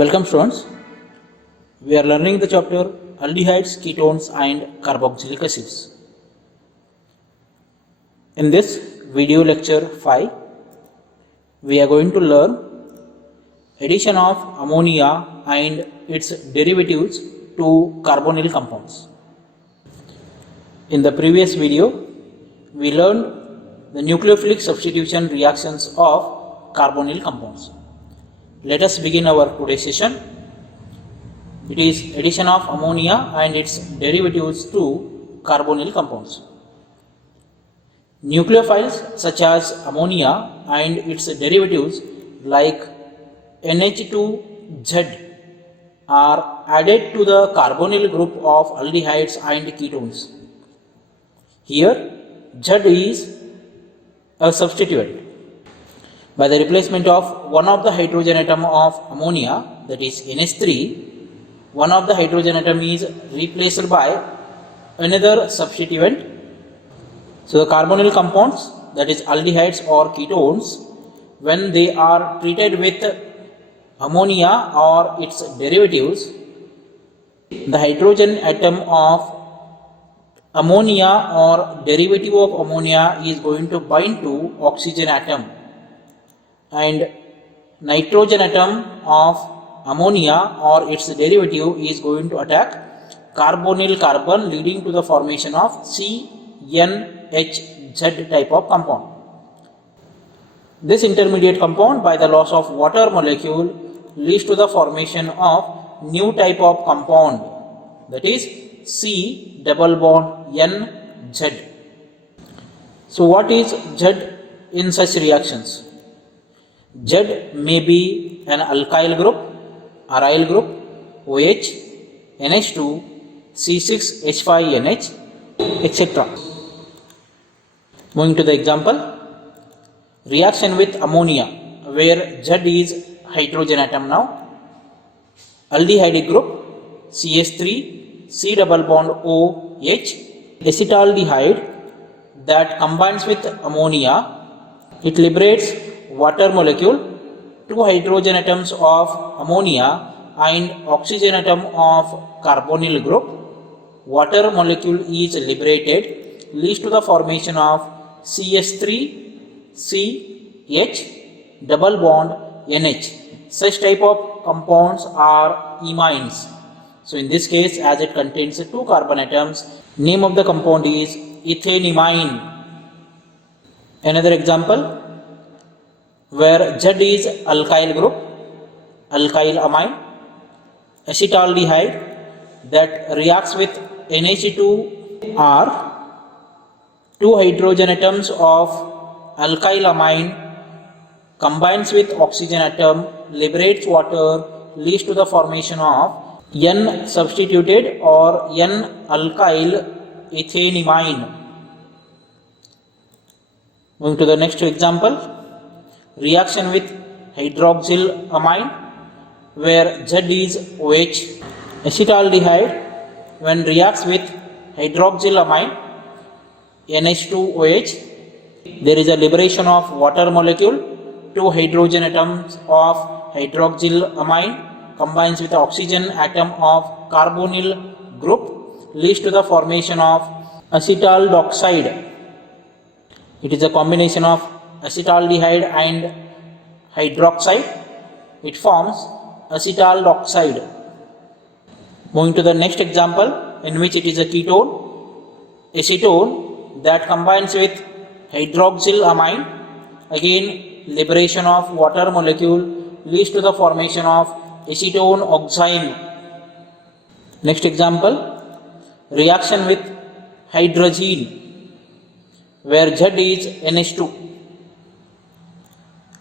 Welcome students. We are learning the chapter aldehydes, ketones and carboxylic acids. In this video lecture 5, we are going to learn addition of ammonia and its derivatives to carbonyl compounds. In the previous video, we learned the nucleophilic substitution reactions of carbonyl compounds. Let us begin our today's session. It is addition of ammonia and its derivatives to carbonyl compounds. Nucleophiles such as ammonia and its derivatives like NH2Z are added to the carbonyl group of aldehydes and ketones. Here, Z is a substituent. By the replacement of one of the hydrogen atom of ammonia, that is NH3, one of the hydrogen atom is replaced by another substituent. So the carbonyl compounds, that is aldehydes or ketones, when they are treated with ammonia or its derivatives, the hydrogen atom of ammonia or derivative of ammonia is going to bind to oxygen atom, and nitrogen atom of ammonia or its derivative is going to attack carbonyl carbon, leading to the formation of CnHZ type of compound. This intermediate compound, by the loss of water molecule, leads to the formation of new type of compound, that is C double bond NZ. So what is Z in such reactions? Z may be an alkyl group, aryl group, OH, NH2, C6H5NH, etc. Moving to the example, reaction with ammonia, where Z is hydrogen atom now, aldehyde group, CH3, C double bond OH, acetaldehyde that combines with ammonia, it liberates water molecule, two hydrogen atoms of ammonia and oxygen atom of carbonyl group. Water molecule is liberated, leads to the formation of CH3CH double bond NH. Such type of compounds are imines. So in this case, as it contains two carbon atoms, name of the compound is ethanimine. Another example, where Z is alkyl group, alkyl amine, acetaldehyde that reacts with NH2R, two hydrogen atoms of alkyl amine combines with oxygen atom, liberates water, leads to the formation of N substituted or N alkyl ethanimine. Moving to the next example, reaction with hydroxyl amine, where Z is OH. Acetaldehyde, when reacts with hydroxyl amine, NH2OH, there is a liberation of water molecule, two hydrogen atoms of hydroxyl amine combines with the oxygen atom of carbonyl group, leads to the formation of acetaldoxide. It is a combination of acetaldehyde and hydroxide. It forms acetaldoxide. Moving to the next example, in which it is a ketone, acetone that combines with hydroxyl amine, again liberation of water molecule leads to the formation of acetone oxime. Next example, reaction with hydrazine, where Z is NH2.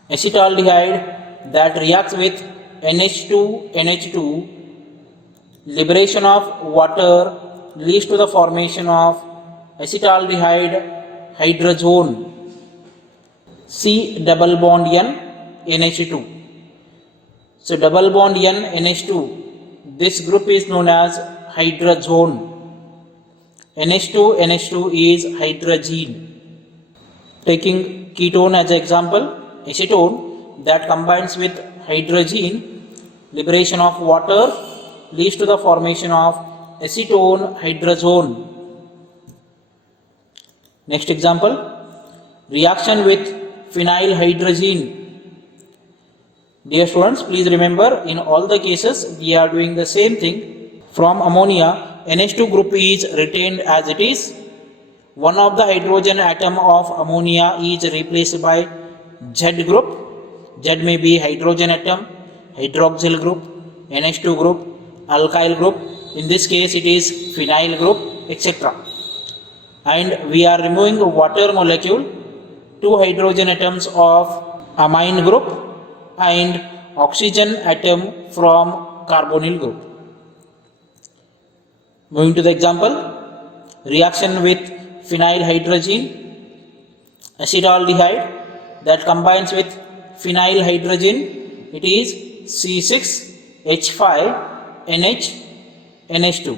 Acetaldehyde that reacts with NH2, liberation of water leads to the formation of acetaldehyde hydrazone, C double bond N NH2. So double bond N NH2, this group is known as hydrazone. NH2 is hydrazine. Taking ketone as an example, acetone that combines with hydrazine liberation of water leads to the formation of acetone hydrazone. Next example, reaction with phenylhydrazine. Dear students, please remember, in all the cases we are doing the same thing. From ammonia, NH2 group is retained as it is. One of the hydrogen atom of ammonia is replaced by Z group. Z may be hydrogen atom, hydroxyl group, NH2 group, alkyl group. In this case it is phenyl group, etc. And we are removing a water molecule, 2 hydrogen atoms of amine group and oxygen atom from carbonyl group. Moving to the example, reaction with phenylhydrazine, acetaldehyde that combines with phenylhydrazine, it is C6H5NH NH2.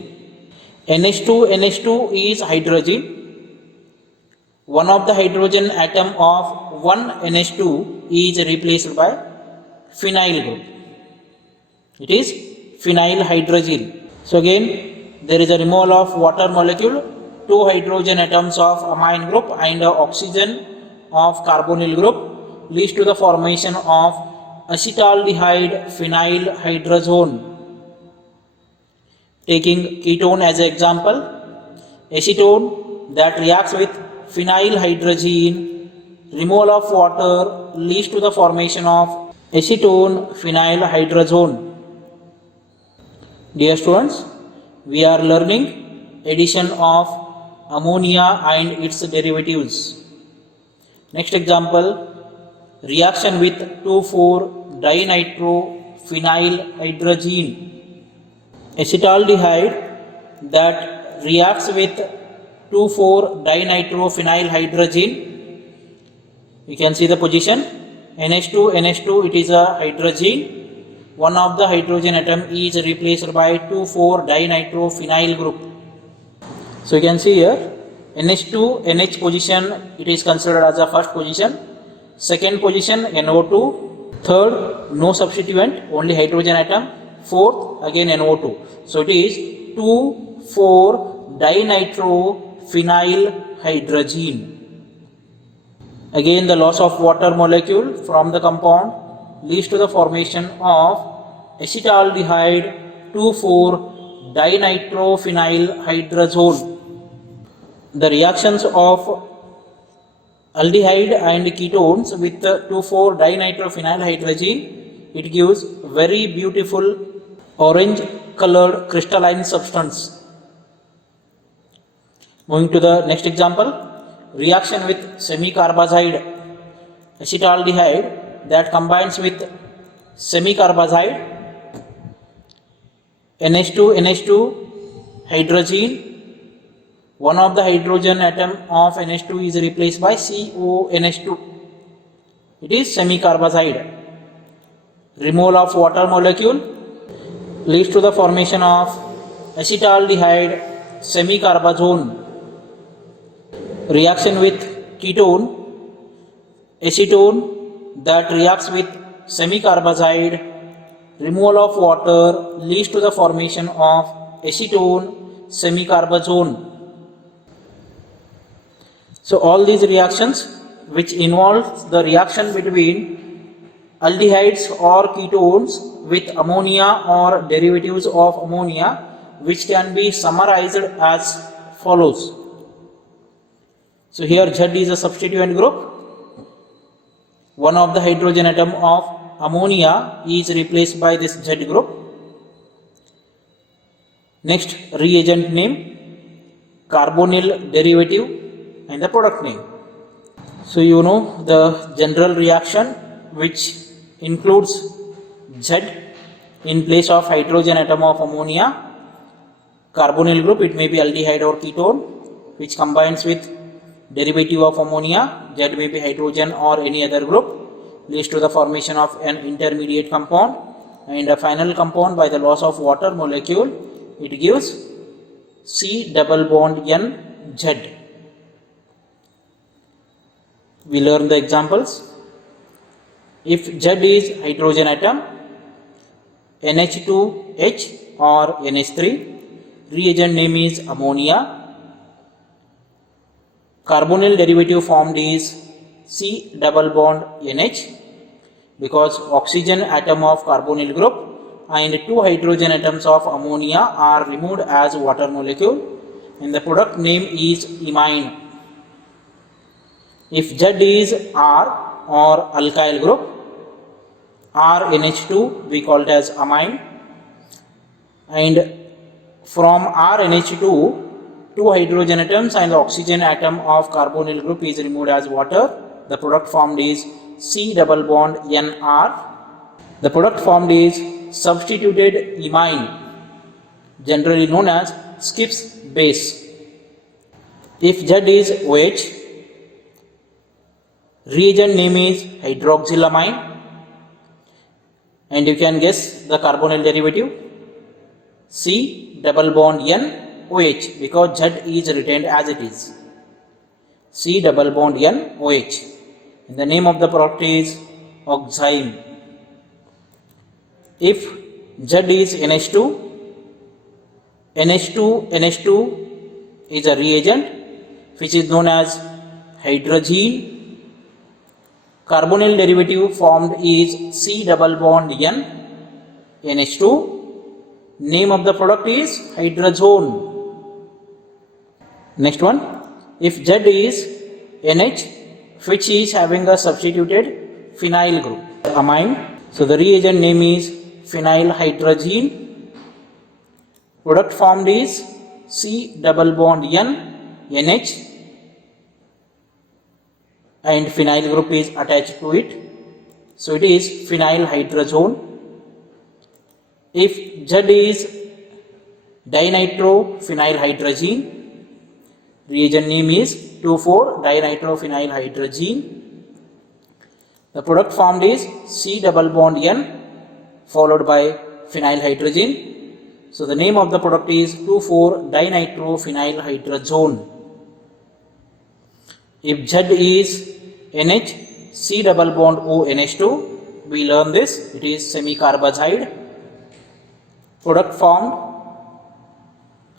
NH2 is hydrogen. One of the hydrogen atom of one NH2 is replaced by phenyl group. It is phenylhydrazine. So again, there is a removal of water molecule, 2 hydrogen atoms of amine group and oxygen of carbonyl group leads to the formation of acetaldehyde phenylhydrazone. Taking ketone as an example, acetone that reacts with phenylhydrazine, removal of water leads to the formation of acetone phenylhydrazone. Dear students, we are learning addition of ammonia and its derivatives. Next example, reaction with 2,4-dinitrophenylhydrazine. Acetaldehyde that reacts with 2,4-dinitrophenylhydrazine. You can see the position, NH2, it is a hydrazine. One of the hydrogen atom is replaced by 2,4-dinitrophenyl group. So you can see here, NH2, NH position, it is considered as a first position. Second position, NO2. Third, no substituent, only hydrogen atom. Fourth, again NO2. So it is 2,4-dinitrophenylhydrazine. Again, the loss of water molecule from the compound leads to the formation of acetaldehyde 2,4-dinitrophenylhydrazone. The reactions of aldehyde and ketones with 2,4-dinitrophenylhydrazine, it gives very beautiful orange colored crystalline substance. Moving to the next example, reaction with semicarbazide, acetaldehyde that combines with semicarbazide, NH2 hydrazine. One of the hydrogen atom of NH2 is replaced by CONH2. It is semicarbazide. Removal of water molecule leads to the formation of acetaldehyde semicarbazone. Reaction with ketone, acetone that reacts with semicarbazide, removal of water leads to the formation of acetone semicarbazone. So all these reactions which involve the reaction between aldehydes or ketones with ammonia or derivatives of ammonia, which can be summarized as follows. So here Z is a substituent group. One of the hydrogen atom of ammonia is replaced by this Z group. Next, reagent name, carbonyl derivative and the product name. So you know the general reaction which includes Z in place of hydrogen atom of ammonia, carbonyl group, it may be aldehyde or ketone, which combines with derivative of ammonia, Z may be hydrogen or any other group, leads to the formation of an intermediate compound, and a final compound by the loss of water molecule, it gives C double bond N Z. We learn the examples. If Z is hydrogen atom, NH2H or NH3. Reagent name is ammonia. Carbonyl derivative formed is C double bond NH, because oxygen atom of carbonyl group and 2 hydrogen atoms of ammonia are removed as water molecule, and the product name is imine. If Z is R or alkyl group, RNH2 we call it as amine, and from RNH2 2 hydrogen atoms and the oxygen atom of carbonyl group is removed as water. The product formed is C double bond NR. The product formed is substituted imine, generally known as Skipp's base. If Z is OH, reagent name is hydroxylamine, and you can guess the carbonyl derivative C double bond N OH, because Z is retained as it is. C double bond N OH. And the name of the product is oxime. If Z is NH2, NH2 is a reagent which is known as hydrazine. Carbonyl derivative formed is C double bond N NH2. Name of the product is hydrazone. Next one, if Z is NH which is having a substituted phenyl group, amine, so the reagent name is phenylhydrazine. Product formed is C double bond N NH, and phenyl group is attached to it, so it is phenylhydrazone. If Z is dinitrophenylhydrazine, reagent name is 2,4-dinitrophenylhydrazine. The product formed is C double bond N followed by phenylhydrazine. So the name of the product is 2,4-dinitrophenylhydrazone. If Z is NH, C double bond O NH2, we learn this, it is semicarbazide. Product formed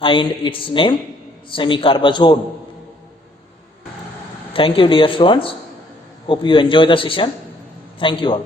and its name semicarbazone. Thank you dear students. Hope you enjoy the session. Thank you all.